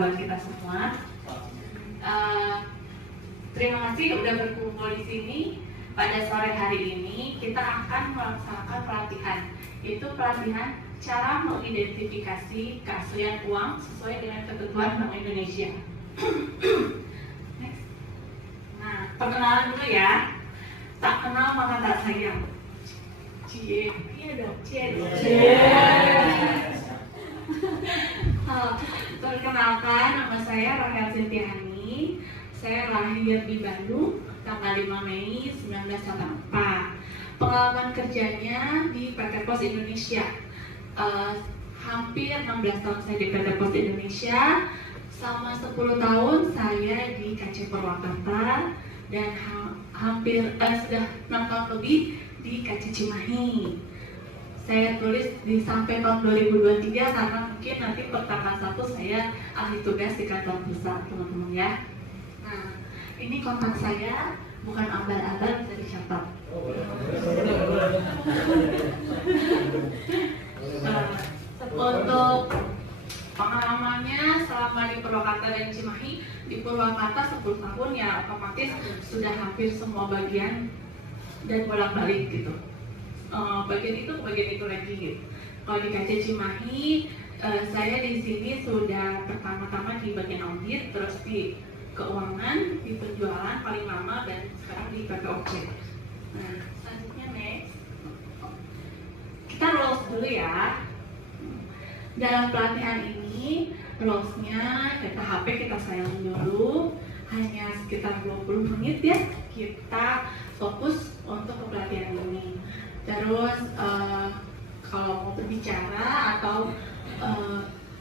buat kita semua. Terima kasih udah berkumpul di sini. Pada sore hari ini kita akan melaksanakan pelatihan, yaitu pelatihan cara mengidentifikasi keaslian uang sesuai dengan ketentuan Bank Indonesia. Next. Nah, perkenalan dulu ya. Tak kenal maka tak sayang. Cie, iya dong, cie. Perkenalkan, nama saya Rahel Sintiani. Saya lahir di Bandung tanggal 5 Mei 1984. Pengalaman kerjanya di PT Pos Indonesia. Hampir 16 tahun saya di PT Pos Indonesia. Selama 10 tahun saya di KC Purwakarta dan hampir sudah 6 tahun lebih di KC Cimahi. Saya tulis di sampai tahun 2023 karena mungkin nanti per tanggal 1 saya ahli tugas di kantor pusat, teman-teman ya. Nah, ini kontak saya, bukan abal-abal, bisa dicatat. Untuk pengalamannya selama di Purwakarta dan Cimahi, di Purwakarta 10 tahun ya otomatis sudah hampir semua bagian dan bolak-balik gitu. Bagian itu lagi gitu. Kalau di KC Cimahi, saya di sini sudah pertama-tama di bagian audit, terus di keuangan, di penjualan paling lama, dan sekarang di PPOC. Nah, selanjutnya next. Kita rules dulu ya. Dalam pelatihan ini, rules-nya THP kita sayang dulu, hanya sekitar 20 menit ya. Kita fokus untuk pelatihan ini. Terus kalau mau berbicara atau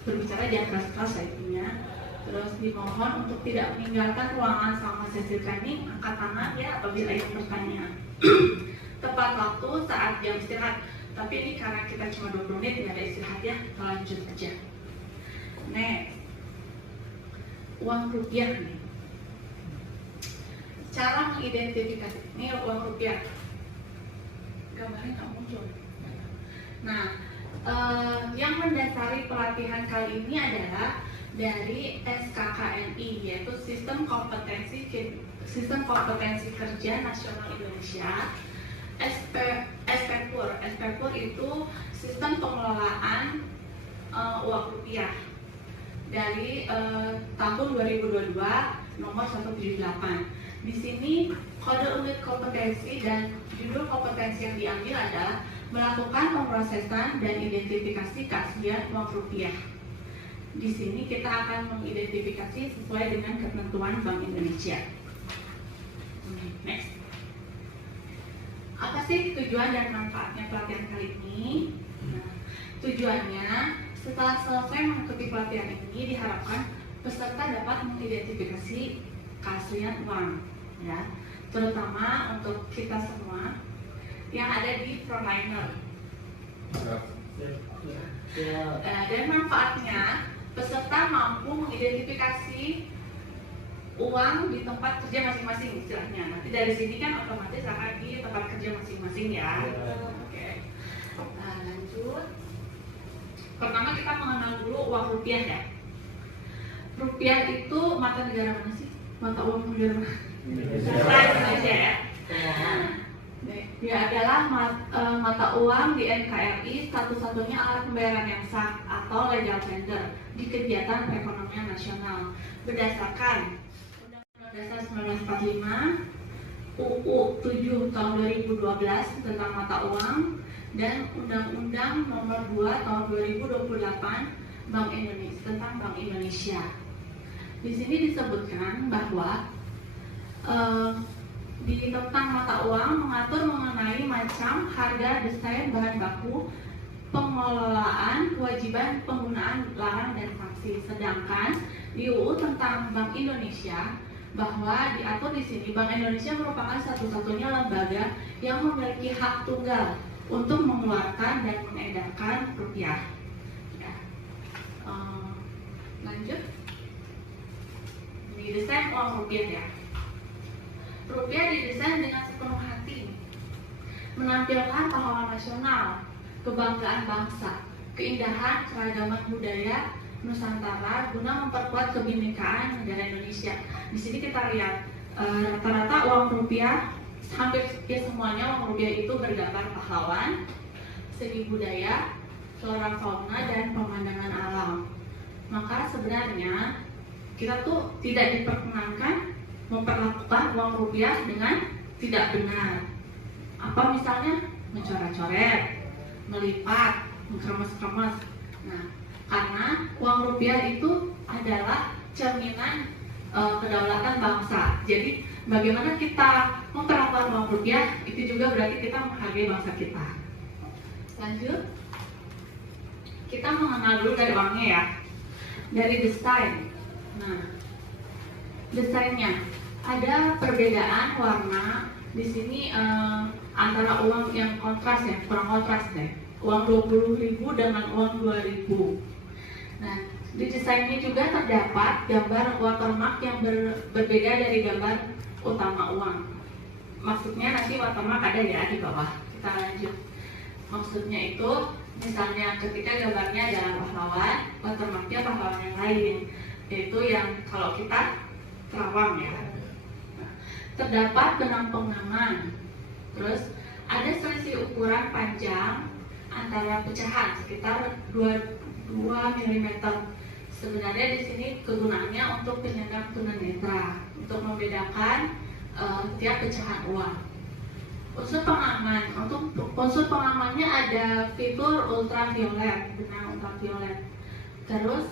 berbicara jangan keras-keras intinya. Terus dimohon untuk tidak meninggalkan ruangan selama sesi training, angkat tangan ya apabila ingin bertanya. Tepat waktu saat jam istirahat. Tapi ini karena kita cuma 20 menit tidak ada istirahat ya, kita lanjut aja. Next, uang rupiah nih. Cara mengidentifikasi ini uang rupiah. Gambarnya nggak muncul. Nah, yang mendasari pelatihan kali ini adalah dari SKKNI, yaitu Sistem Kompetensi Kerja Nasional Indonesia. SPPUR itu Sistem Pengelolaan Uang Rupiah dari tahun 2022 nomor 178. Di sini kode unit kompetensi dan judul kompetensi yang diambil adalah melakukan pemrosesan dan identifikasi keaslian uang rupiah. Di sini kita akan mengidentifikasi sesuai dengan ketentuan Bank Indonesia. Next. Apa sih tujuan dan manfaatnya pelatihan kali ini? Nah, tujuannya setelah selesai mengikuti pelatihan ini diharapkan peserta dapat mengidentifikasi keaslian uang, ya, terutama untuk kita semua yang ada di frontliner. Dan manfaatnya peserta mampu mengidentifikasi uang di tempat kerja masing-masing istilahnya. Nanti dari sini kan otomatis akan di tempat kerja masing-masing ya. Oke. Nah, lanjut. Pertama kita mengenal dulu uang rupiah ya. Rupiah itu mata negara mana sih? Mata uang negara mana? Indonesia ya. Dia adalah mata uang di NKRI, satu-satunya alat pembayaran yang sah atau legal tender di kegiatan perekonomian nasional berdasarkan Undang-Undang Dasar 1945, UU 7 tahun 2012 tentang mata uang, dan Undang-Undang Nomor 2 tahun 2028 Bank Indonesia tentang Bank Indonesia. Di sini disebutkan bahwa di tentang mata uang mengatur mengenai macam, harga, desain, bahan baku, pengelolaan, kewajiban, penggunaan, larang, dan sanksi. Sedangkan di UU tentang Bank Indonesia bahwa diatur di sini Bank Indonesia merupakan satu-satunya lembaga yang memiliki hak tunggal untuk mengeluarkan dan mengedarkan rupiah. Ya. Lanjut. Ini desain uang rupiah ya. Rupiah didesain dengan sepenuh hati, menampilkan pahlawan nasional, kebanggaan bangsa, keindahan keragaman budaya, Nusantara guna memperkuat kebinekaan negara Indonesia. Di sini kita lihat rata-rata uang rupiah, hampir semuanya uang rupiah itu bergambar pahlawan, seni budaya, flora fauna, dan pemandangan alam. Maka sebenarnya kita tuh tidak diperkenankan memperlakukan uang rupiah dengan tidak benar. Apa misalnya mencoret-coret, melipat, mengkremes-kremes. Nah, karena uang rupiah itu adalah cerminan kedaulatan bangsa. Jadi bagaimana kita memperlakukan uang rupiah itu juga berarti kita menghargai bangsa kita. Lanjut, kita mengenal dulu dari uangnya ya, dari desain. Nah, desainnya ada perbedaan warna di sini antara uang yang kontras ya, kurang kontras deh. Uang 20.000 dengan uang 2.000. Nah, di desainnya juga terdapat gambar watermark yang berbeda dari gambar utama uang. Maksudnya nanti watermark ada ya di bawah. Kita lanjut. Maksudnya itu, misalnya ketika gambarnya adalah pahlawan, watermarknya pahlawan yang lain, yaitu yang kalau kita Kerawang ya. Nah, terdapat benang pengaman. Terus ada selisih ukuran panjang antara pecahan sekitar 2 mm. Sebenarnya di sini kegunaannya untuk penyandang tunanetra, untuk membedakan tiap pecahan uang. Unsur pengaman, untuk unsur pengamannya ada fitur ultraviolet, benang ultraviolet. Terus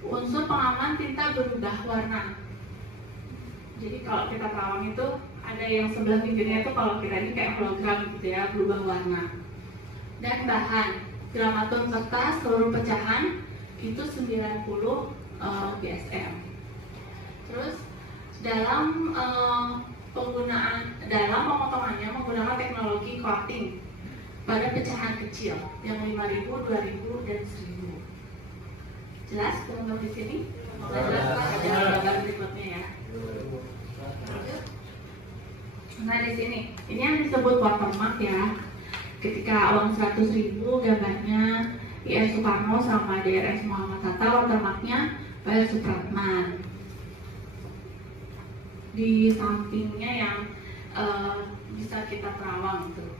unsur pengaman tinta berubah warna. Jadi kalau kita terawang itu ada yang sebelah bibirnya itu kalau kita ini kayak hologram gitu ya, berubah warna. Dan bahan gramatur kertas seluruh pecahan itu 90 GSM. Terus dalam pemotongannya menggunakan teknologi coating pada pecahan kecil yang 5.000, 2.000, dan 1.000. Jelas teman-teman di sini? Jelas Pak, ada gambar berikutnya ya. Nah di sini, ini yang disebut watermark ya. Ketika uang 100.000 gambarnya IR Soekarno sama DRS Muhammad Hatta, watermarknya Pak Supratman. Di sampingnya yang bisa kita terawang itu.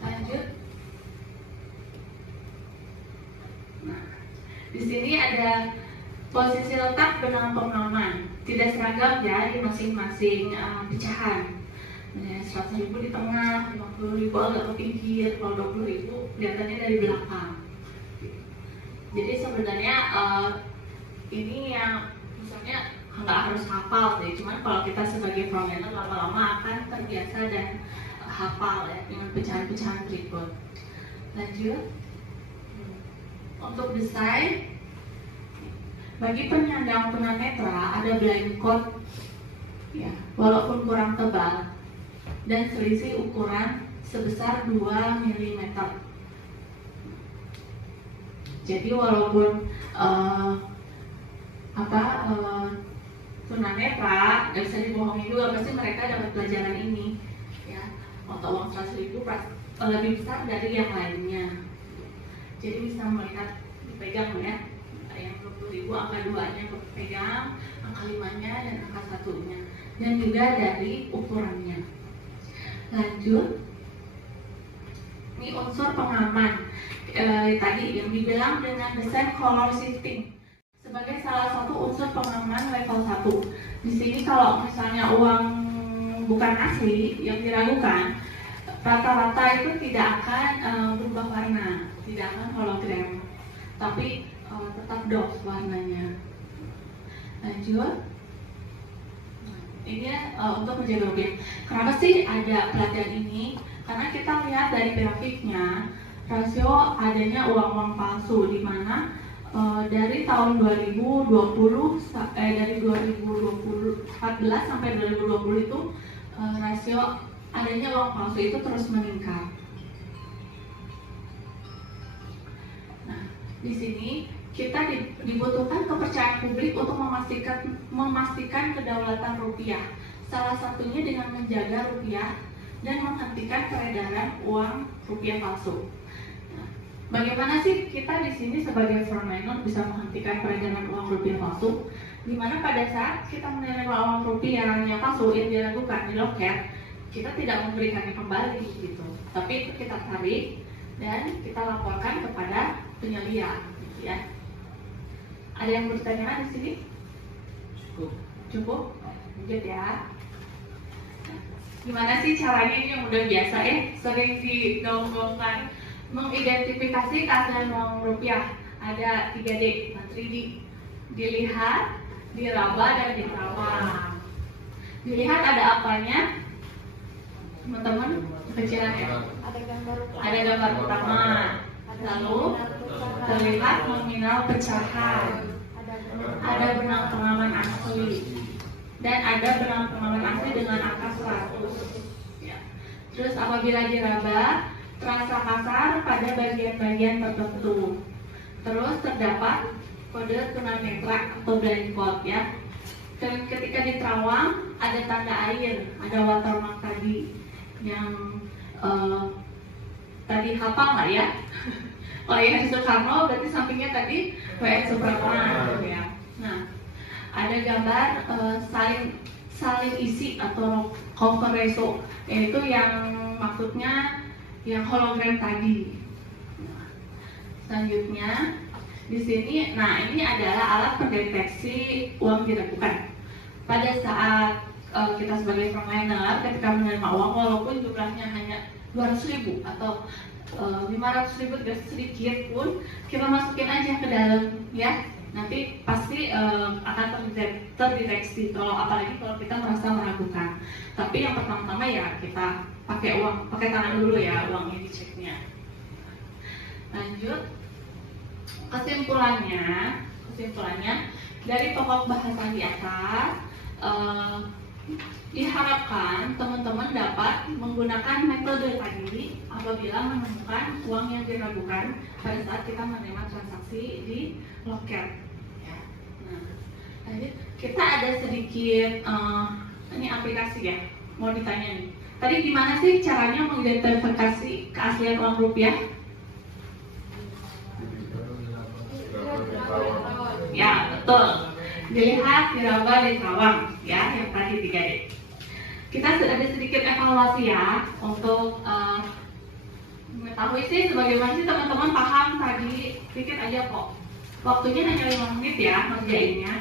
Lanjut. Nah, di sini ada posisi letak benang pengaman. Tidak seragam ya di masing-masing pecahan. 100.000 di tengah, 50.000 agak ke pinggir, kalau 20.000 kelihatannya dari belakang. Jadi sebenarnya ini yang misalnya nggak harus hafal sih, cuman kalau kita sebagai programmer lama-lama akan terbiasa dan hafal ya dengan pecahan-pecahan berikut. Lanjut. Untuk desain, bagi penyandang tunanetra ada blind code ya, walaupun kurang tebal dan selisih ukuran sebesar 2 mm. Jadi walaupun tunanetra nggak bisa dibohongi juga, pasti mereka dapat pelajaran ini ya. Untuk uang 100.000 lebih besar dari yang lainnya. Jadi bisa melihat dipegang ya, yang 20.000 angka 2-nya pegang, angka 5-nya dan angka 1-nya, dan juga dari ukurannya. Lanjut, ini unsur pengaman tadi yang dibilang dengan desain color shifting sebagai salah satu unsur pengaman level 1. Di sini kalau misalnya uang bukan asli yang diragukan, rata-rata itu tidak akan berubah warna, tidak akan hologram, tapi tetap doff warnanya. Lanjut. Ini untuk menjaga rupiah. Kenapa sih ada pelatihan ini? Karena kita lihat dari grafiknya, rasio adanya uang-uang palsu, di mana dari tahun 2014 sampai 2020 itu rasio adanya uang palsu itu terus meningkat. Nah, di sini kita dibutuhkan kepercayaan publik untuk memastikan kedaulatan rupiah. Salah satunya dengan menjaga rupiah dan menghentikan peredaran uang rupiah palsu. Bagaimana sih kita di sini sebagai frontliner bisa menghentikan peredaran uang rupiah palsu? Dimana pada saat kita menerima uang rupiah yang palsu yang diragukan di loket, kita tidak memberikannya kembali gitu. Tapi itu kita tarik dan kita laporkan kepada penyelia, gitu ya. Ada yang bertanya di sini? Cukup? Lanjut ya. Gimana sih caranya ini yang udah biasa ya, sering digaung-gaungkan, mengidentifikasi keaslian uang rupiah. Ada 3D, nah 3D. Dilihat, diraba, dan diterawang. Dilihat ada apanya? Teman-teman, kecilan ya? Ada gambar utama. Lalu terlihat nominal pecahan. Ada benang pengaman asli. Dan ada benang pengaman asli dengan angka 100. Ya. Terus apabila diraba, terasa kasar pada bagian-bagian tertentu. Terus terdapat kode tunanetra atau blind code ya. Dan ketika diterawang ada tanda air, ada watermark tadi yang tadi hafal nggak ya? Oh ya, Soekarno berarti sampingnya tadi W.S. Supratman ya. Nah, ada gambar salin isi atau cover ratio, yaitu yang maksudnya yang hologram tadi. Nah, selanjutnya di sini, nah ini adalah alat pendeteksi uang diragukan. Pada saat kita sebagai frontliner ketika menerima uang, walaupun jumlahnya hanya 200.000 atau 500.000 tidak sedikit pun, kita masukin aja ke dalam ya. Nanti pasti akan terdeteksi kalau apalagi kalau kita merasa meragukan. Tapi yang pertama-tama ya kita pakai tangan dulu ya uangnya diceknya. Lanjut, kesimpulannya dari pokok bahasan di atas, diharapkan teman-teman dapat menggunakan metode tadi apabila menemukan uang yang diragukan pada saat kita menerima transaksi di loket. Ya. Nah, lanjut, kita ada sedikit ini aplikasi ya, mau ditanya nih. Tadi gimana sih caranya mengidentifikasi keaslian uang rupiah? Ya betul, dilihat, diraba, diterawang ya, yang tadi 3D. Kita ada sedikit evaluasi ya untuk mengetahui sih sebagaimana sih teman-teman paham tadi, sedikit aja kok. Waktunya hanya 5 menit ya ngerjainnya.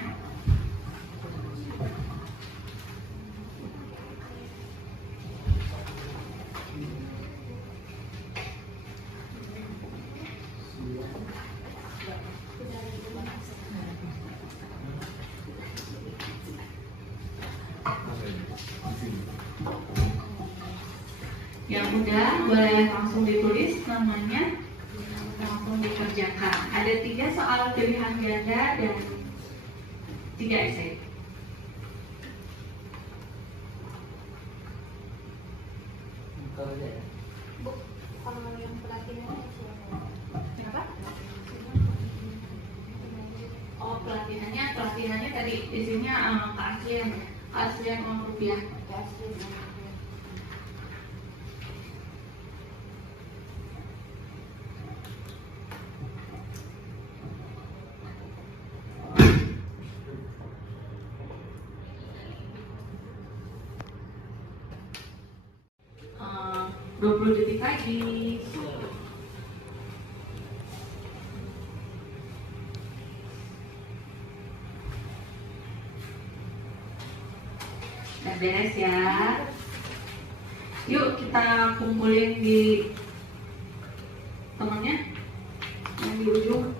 Yang udah boleh langsung ditulis namanya, langsung dikerjakan. Ada 3 soal pilihan ganda dan 3 esai. Bu, kalau yang pelatihannya siapa? Kenapa? Oh, pelatihannya tadi isinya keaslian uang rupiah. Uh, 20 detik lagi. Udah beres ya. Yuk kita kumpulin di temennya yang di ujung.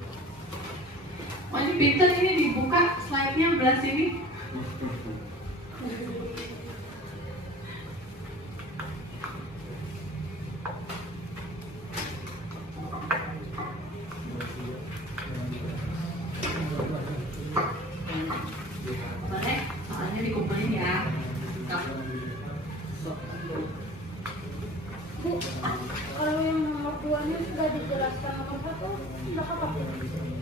Oh ini pinter, ini dibuka slide-nya belah sini. Boleh, soalnya dikumpulin ya. Bu, kalau yang nomor 2-nya sudah dijelaskan nomor 1, enggak apa-apa.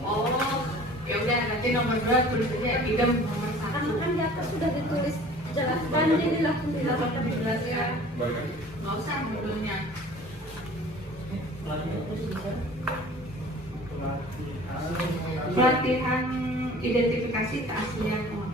Oh, ya udah nanti nomor 2 tulis aja idem nomor 1. Karena kan di atas sudah ditulis jelaskan, jadi langsung dilakukan Dijelaskan. Nggak usah modelnya. Pelatihan identifikasi keaslian uang.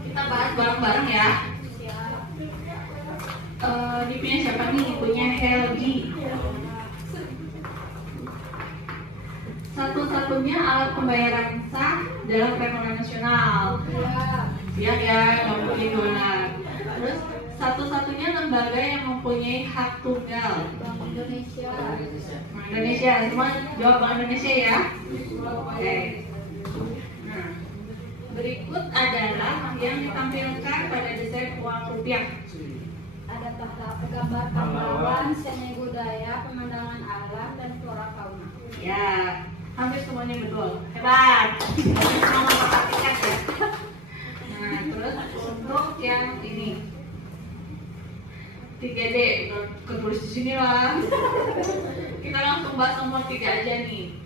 Kita bahas bareng-bareng ya. Ini punya siapa nih? Punya Helgi. Satu-satunya alat pembayaran sah dalam perekonomian nasional. Siap ya, nggak mungkin dolar. Terus satu-satunya lembaga yang mempunyai hak tunggal. Bank Indonesia. Bank Indonesia, semua jawab Bank Indonesia ya. Oke. Nah, berikut adalah yang ditampilkan pada desain uang rupiah. Ada gambar pahlawan, seni budaya, pemandangan alam, dan flora fauna. Ya, hampir semuanya betul. Hebat. Semua memperhatikan ya. Nah, terus untuk yang ini 3D, ketulis di sini lah. Kita langsung bahas nomor 3 aja nih.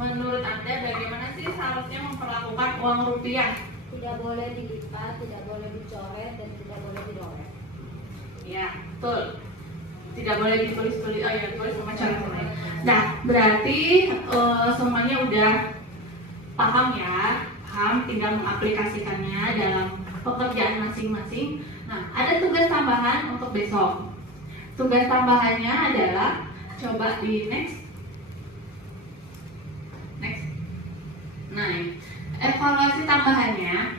Menurut Anda bagaimana sih seharusnya memperlakukan uang rupiah? Tidak boleh dilipat, tidak boleh dicoret, dan tidak boleh dirobek. Ya, betul. Tidak boleh ditulis-tulis, oh ya, tulis sama coret. Nah, berarti semuanya udah paham ya, paham, tinggal mengaplikasikannya dalam pekerjaan masing-masing. Nah, ada tugas tambahan untuk besok. Tugas tambahannya adalah, coba di next. Nah, evaluasi tambahannya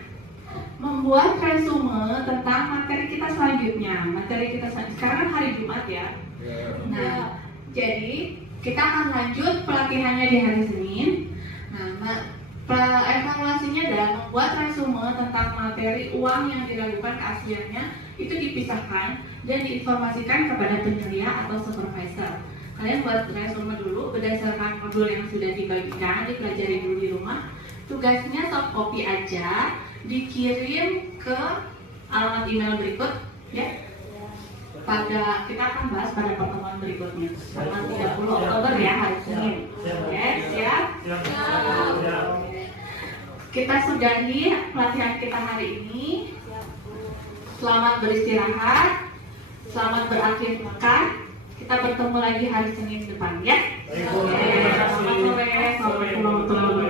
membuat resume tentang materi kita selanjutnya. Sekarang kan hari Jumat ya. Nah, jadi kita akan lanjut pelatihannya di hari Senin. Nah, evaluasinya adalah membuat resume tentang materi uang yang diragukan keasliannya itu dipisahkan dan diinformasikan kepada penyelia atau supervisor. Kalian buat resume dulu berdasarkan modul yang sudah dibagikan, dipelajari dulu di rumah. Tugasnya soft copy aja, dikirim ke alamat email berikut ya. Kita akan bahas pada pertemuan berikutnya tanggal 30 Oktober ya, hari Senin. Oke, siap? Kita sudahi pelatihan kita hari ini. Selamat beristirahat, selamat berakhir pekan. Kita bertemu lagi hari Senin depan ya. Selamat sore, assalamualaikum warahmatullahi wabarakatuh.